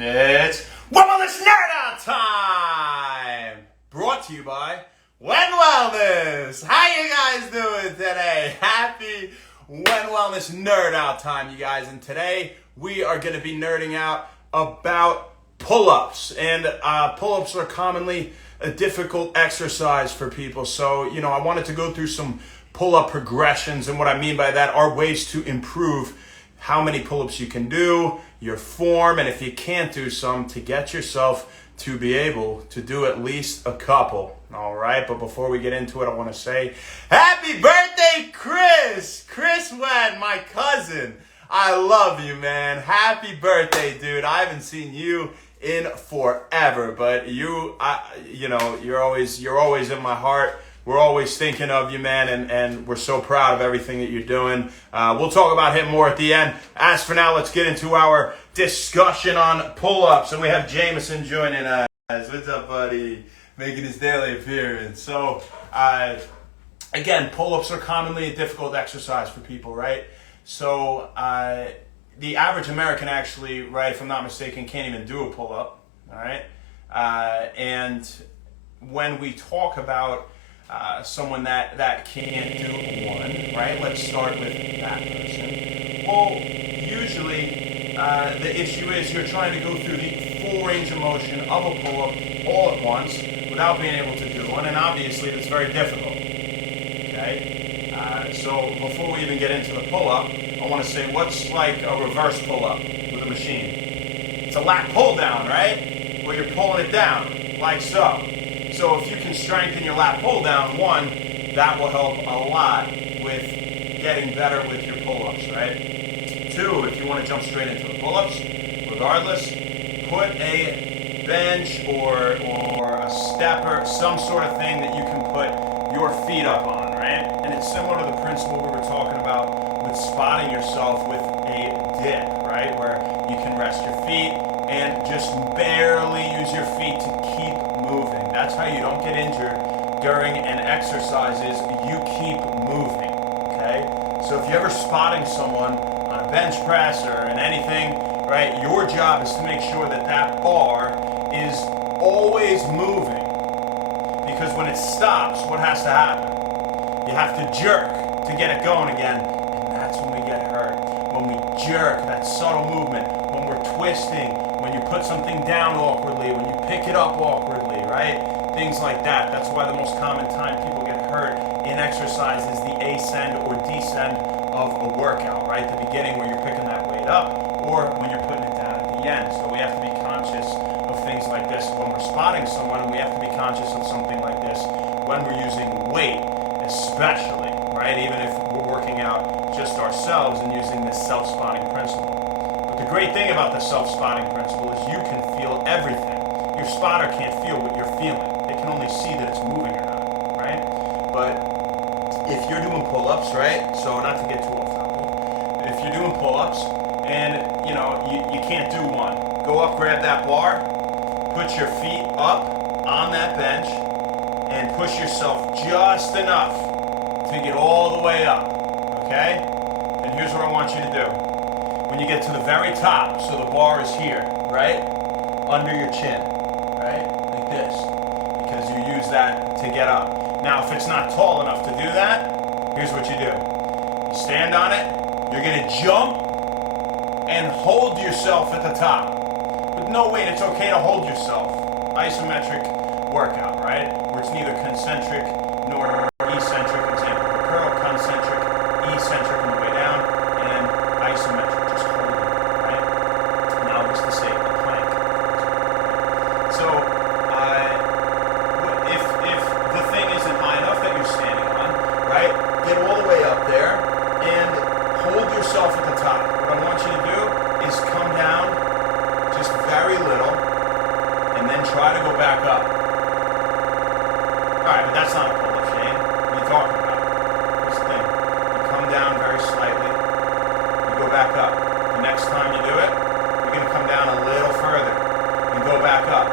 It's Wellness Nerd Out Time! Brought to you by When Wellness! How you guys doing today? Happy When Wellness Nerd Out Time, you guys. And today we are going to be nerding out about pull-ups. And pull-ups are commonly a difficult exercise for people. So, I wanted to go through some pull-up progressions. And what I mean by that are ways to improve how many pull-ups you can do, your form, and if you can't do some, to get yourself to be able to do at least a couple. All right, but before we get into it, I want to say happy birthday, Chris! Chris Wen, my cousin. I love you, man. Happy birthday, dude. I haven't seen you in forever, but you're always in my heart. We're always thinking of you, man, and we're so proud of everything that you're doing. We'll talk about him more at the end. As for now, let's get into our discussion on pull-ups. And we have Jameson joining us. What's up, buddy? Making his daily appearance. So, again, pull-ups are commonly a difficult exercise for people, right? So, the average American actually, right, if I'm not mistaken, can't even do a pull-up, all right? And when we talk about someone that can't do one, right? Let's start with that person. Well, usually the issue is you're trying to go through the full range of motion of a pull-up all at once without being able to do one, and obviously that's very difficult, okay? So before we even get into the pull-up, I want to say what's like a reverse pull-up with a machine? It's a lat pull-down, right? Where you're pulling it down, like so. So if you can strengthen your lat pull down, one, that will help a lot with getting better with your pull-ups, right? Two, if you want to jump straight into the pull-ups, regardless, put a bench or a stepper, some sort of thing that you can put your feet up on, right? And it's similar to the principle we were talking about with spotting yourself with a dip, right? Where you can rest your feet and just barely use your feet to keep moving. That's how you don't get injured during an exercise is you keep moving, okay? So if you're ever spotting someone on a bench press or in anything, right, your job is to make sure that that bar is always moving. Because when it stops, what has to happen? You have to jerk to get it going again, and that's when we get hurt. When we jerk, that subtle movement, when we're twisting, when you put something down awkwardly, when you pick it up awkwardly, right? Things like that. That's why the most common time people get hurt in exercise is the ascend or descend of a workout, right? The beginning where you're picking that weight up or when you're putting it down at the end. So we have to be conscious of things like this when we're spotting someone, and we have to be conscious of something like this when we're using weight, especially, right? Even if we're working out just ourselves and using this self-spotting principle. But the great thing about the self-spotting principle is you can feel everything. Your spotter can't feel what you're feeling. They can only see that it's moving or not, right? But if you're doing pull-ups, right? So not to get too off topic. If you're doing pull-ups and, you can't do one, go up, grab that bar, put your feet up on that bench, and push yourself just enough to get all the way up, okay? And here's what I want you to do. When you get to the very top, so the bar is here, right? Under your chin, right? Like this. Because you use that to get up. Now, if it's not tall enough to do that, here's what you do. You stand on it, you're going to jump and hold yourself at the top. With no weight, it's okay to hold yourself. Isometric workout, right? Where it's neither concentric nor eccentric. Example, curl, concentric, eccentric on the way down, and isometric, just hold it, right? Now, what's to say? A plank. So, if the thing isn't high enough that you're standing on, right, get all the way up there and hold yourself at the top. What I want you to do is come down just very little and then try to go back up. Alright, but that's not a pull-up, Shane. What are you talking about? Here's the thing. You come down very slightly, you go back up. The next time you do it, you're going to come down a little further and go back up.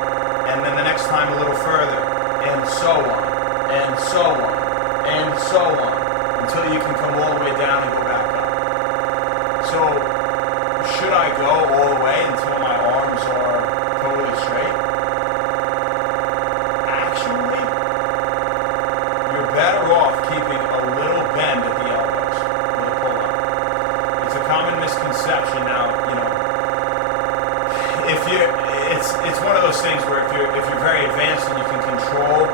And then the next time a little further, and so on, and so on, and so on, until you can come all the way down and go back up. So, should I go all the way until my arms are it's one of those things where if you're very advanced and you can control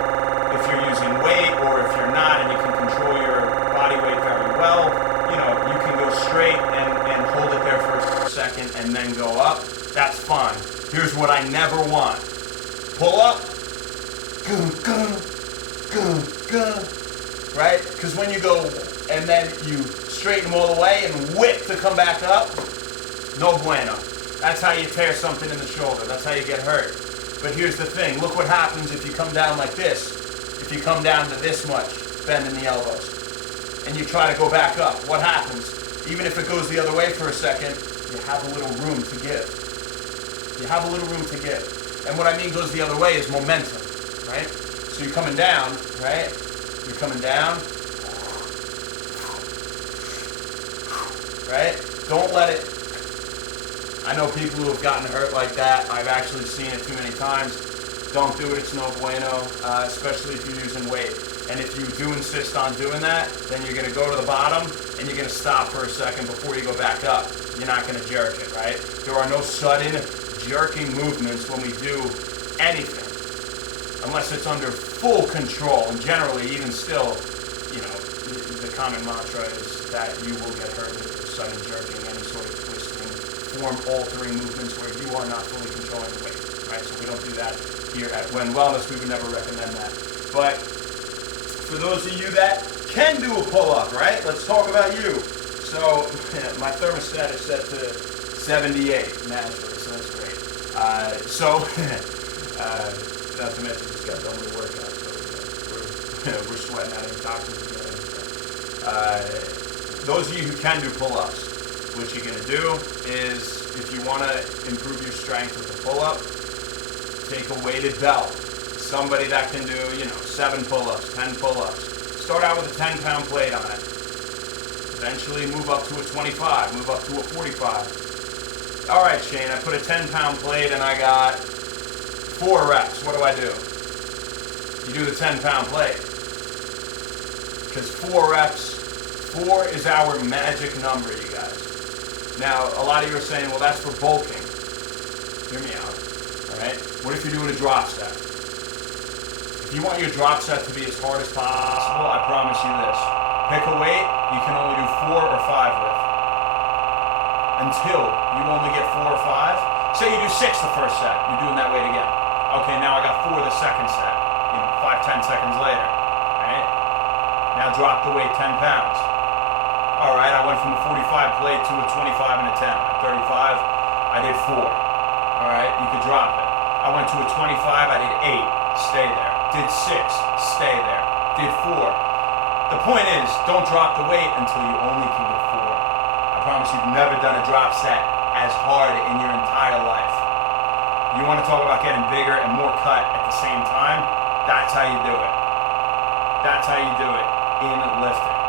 if you're using weight or if you're not and you can control your body weight very well, you know, you can go straight and hold it there for a second and then go up. That's fine. Here's what I never want. Pull up. Right? Because when you go and then you straighten them all the way and whip to come back up, no bueno. That's how you tear something in the shoulder. That's how you get hurt. But here's the thing. Look what happens if you come down like this. If you come down to this much, bend in the elbows, and you try to go back up, what happens? Even if it goes the other way for a second, you have a little room to give. You have a little room to give. And what I mean goes the other way is momentum, right? So you're coming down, right? You're coming down, right? Don't let it. I know people who have gotten hurt like that. I've actually seen it too many times. Don't do it, it's no bueno, especially if you're using weight. And if you do insist on doing that, then you're gonna go to the bottom and you're gonna stop for a second before you go back up. You're not gonna jerk it, right? There are no sudden jerking movements when we do anything, unless it's under full control. And generally, even still, you know, the common mantra is that you will get hurt with sudden jerking, any sort of twisting, form-altering movements where you are not fully controlling the weight, right? So we don't do that here at When Wellness. We would never recommend that. But for those of you that can do a pull-up, right? Let's talk about you. So my thermostat is set to 78 naturally, so that's great. Not to mention just got done with a workout, so we're sweating out of toxins again. Those of you who can do pull-ups, what you're gonna do is, if you wanna improve your strength with the pull-up, take a weighted belt. Somebody that can do, 7 pull-ups, 10 pull-ups. Start out with a 10-pound plate on it. Eventually move up to a 25, move up to a 45. All right, Shane, I put a 10-pound plate and I got 4 reps. What do? You do the 10-pound plate. Because 4 reps, 4 is our magic number, you guys. Now, a lot of you are saying, well, that's for bulking. Hear me out, all right? What if you're doing a drop set? If you want your drop set to be as hard as possible, I promise you this. Pick a weight you can only do 4 or 5 with. Until you only get 4 or 5. Say you do 6 the first set, you're doing that weight again. Okay, now I got 4 the second set. 5-10 seconds later, right? Now drop the weight 10 pounds. All right, I went from a 45 plate to a 25 and a 10. At 35, I did 4. All right, you could drop it. I went to a 25, I did 8. Stay there. Did 6. Stay there. Did 4. The point is, don't drop the weight until you only can get 4. I promise you've never done a drop set as hard in your entire life. You want to talk about getting bigger and more cut at the same time? That's how you do it. That's how you do it in lifting,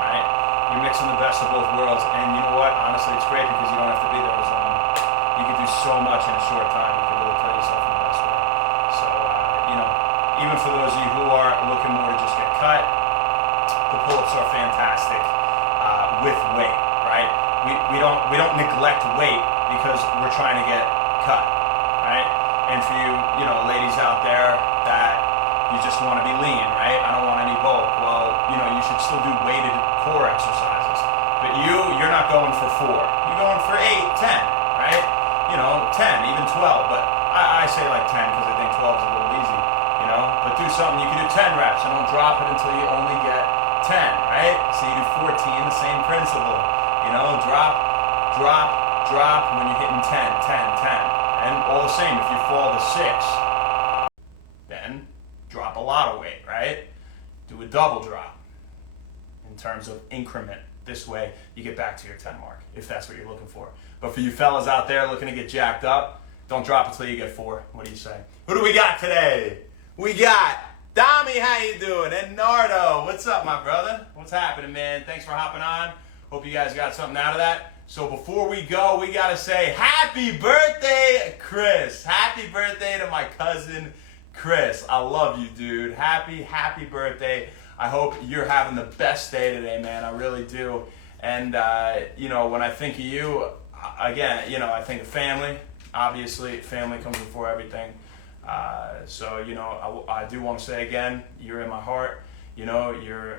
right? You're mixing the best of both worlds, and you know what? Honestly, it's great because you don't have to be there as long. You can do so much in a short time. You can really cut yourself in the best way. So, even for those of you who are looking more to just get cut, the pull-ups are fantastic with weight, right? We don't neglect weight because we're trying to get cut, right? And for you, ladies out there that you just want to be lean, right? I don't want any bulk. Well, you should still do weighted core exercises. But you're not going for 4. You're going for 8, 10, right? 10, even 12. But I say like 10 because I think 12 is a little easy, But do something. You can do 10 reps and don't drop it until you only get 10, right? So you do 14, the same principle. Drop when you're hitting 10. And all the same, if you fall to 6, then drop a lot of weight, right? Do a double drop in terms of increment. This way, you get back to your 10 mark, if that's what you're looking for. But for you fellas out there looking to get jacked up, don't drop until you get 4. What do you say? Who do we got today? We got Dami, how you doing? And Nardo, what's up, my brother? What's happening, man? Thanks for hopping on. Hope you guys got something out of that. So before we go, we got to say happy birthday, Chris. Happy birthday to my cousin, Chris. I love you, dude. Happy birthday. I hope you're having the best day today, man. I really do. And, when I think of you, again, I think of family, Obviously, family comes before everything. So you know, I do want to say again, you're in my heart. You know,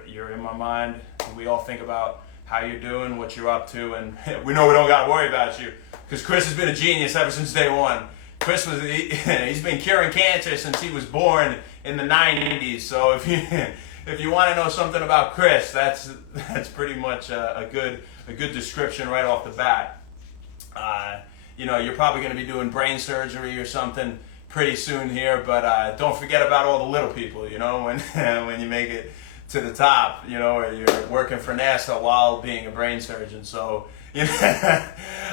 you're in my mind. We all think about how you're doing, what you're up to, and we know we don't got to worry about you because Chris has been a genius ever since day one. Chris he's been curing cancer since he was born in the 90s. So if you want to know something about Chris, that's pretty much a good description right off the bat. You know, you're probably going to be doing brain surgery or something pretty soon here, but don't forget about all the little people, you know, when you make it to the top, you know, or you're working for NASA while being a brain surgeon. So, you know,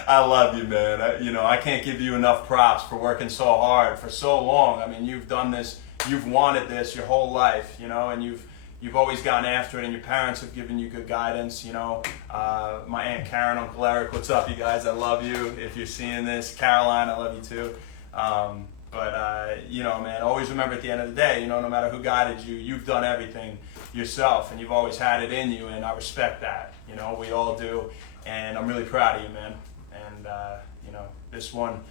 I love you, man. You know, I can't give you enough props for working so hard for so long. I mean, you've done this, you've wanted this your whole life, you know, and you've always gone after it, and your parents have given you good guidance, you know. My Aunt Karen, Uncle Eric, what's up, you guys? I love you. If you're seeing this, Caroline, I love you too. You know, man, always remember at the end of the day, you know, no matter who guided you, you've done everything yourself, and you've always had it in you, and I respect that. You know, we all do, and I'm really proud of you, man. And, you know, this one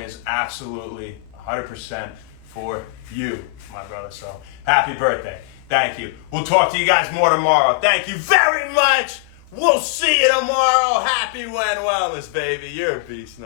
is absolutely 100% for you, my brother. So, happy birthday. Thank you. We'll talk to you guys more tomorrow. Thank you very much. We'll see you tomorrow. Happy When Wellness, baby. You're a beast.